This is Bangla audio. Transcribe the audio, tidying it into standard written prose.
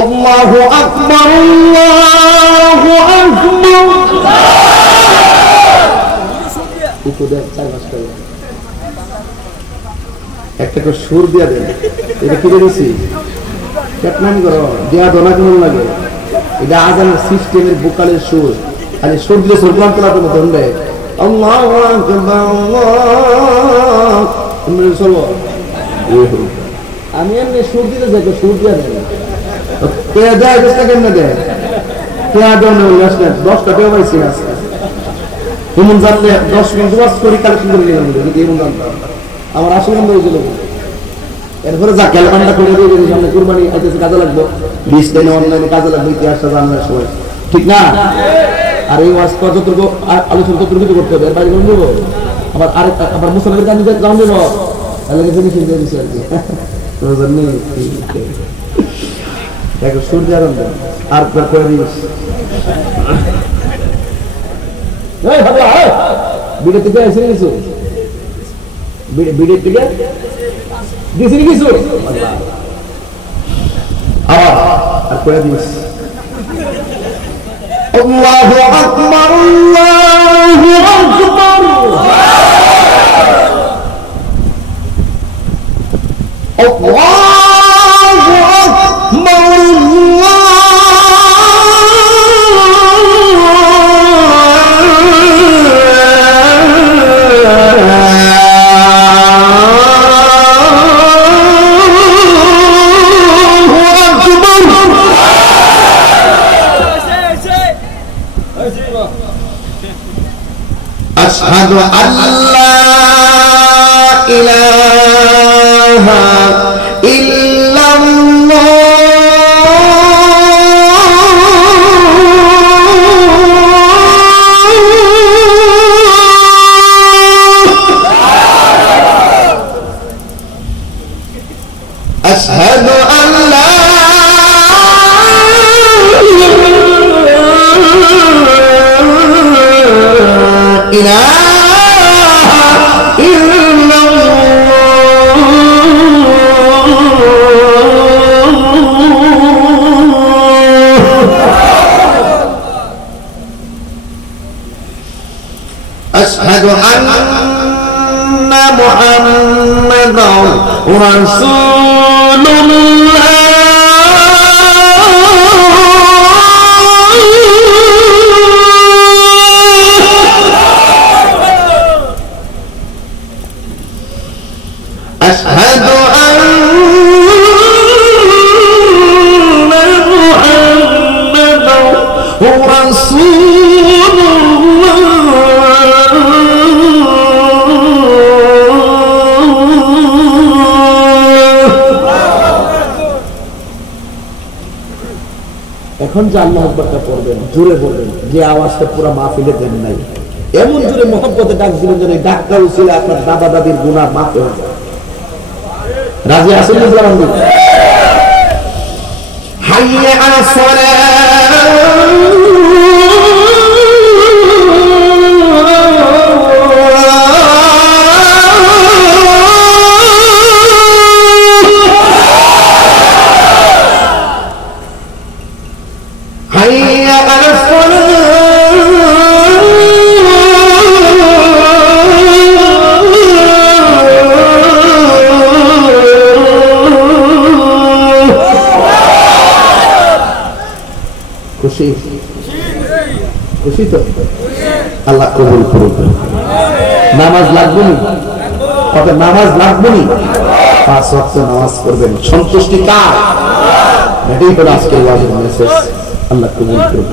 আল্লাহু আকবার আল্লাহু আকবার উপদে চাই মাস্টার একটা করে সুর দিয়া দেন এটা কি বলেছি কেটনাম করো দেয়া দোনা কেমন লাগে এটা আজানের সিস্টেমের ভোকালের সুর খালি সুর দিলে সুর কোরআন তেলাওয়াতের মতো হবে আল্লাহু আকবার তুমি চলো আমি এমনি সুর দিতে যাই সুর দিয়া দেন কে দেয় দশটা কেমনে দেয় কে দেন 10টা পেয়ে পাইছি না এমন জানলে 10 মিনিট ওয়াজ করি কালেকশন করে নিলাম যদি এমন জানতাম আমার আসল বন্ধ হয়েছিল এরপরে যা ক্যালকানটা করে দিয়ে যদি সামনে কুরবানি আইতেছে কাজে লাগবো 20 দিনে অনলাইনে কাজে লাগবে ইতিহাসটা জানার সময় ঠিক না আর এই ওয়াজ যতটুকু আলোচনা ততটুকু করতে হবে এর বাইরে বলবো আবার আরেকটা আবার মুসলমানের গান জান দেব আল্লাহকে ফিনিশিং দিয়ে দিছি আর কি তো জানি দেখো সূর্য আর করে দিস এই হাবলা বিড়ে থেকে এসে কিছু বিড়ে থেকে দিছি কিছু আর করে দিস আল্লাহু আকবার আল্লাহু আকবার আল্লাহু আকবার أشهد أن لا إله إلا الله أشهد أن لا إله إلا أشهد أن محمدا رسول الله أشهد أن محمدا رسول এখন যে আল্লাহু আকবারটা পড়বেন জোরে বলবেন যে আওয়াজটা পুরো মাহফিলে দেন নাই এমন জোরে মহব্বতে ডাক দিলেন যেন ডাক্তার উসিলা আপনার দাদা দাদির গুনাহ মাফ হয়ে যায় রাজি আছেন না বন্ধু হাইয়া আলা সালাত হাইয়া আলা সালাত খুশি খুশি তো আল্লাহ কবুল করুক নামাজ লাগবে না কত নামাজ লাগবে না 5 ওয়াক্ত নামাজ পড়বেন সন্তুষ্টি কার এটাই হলো আজকের ওয়াজের মেসেজ আল্লাহ কবুল করুক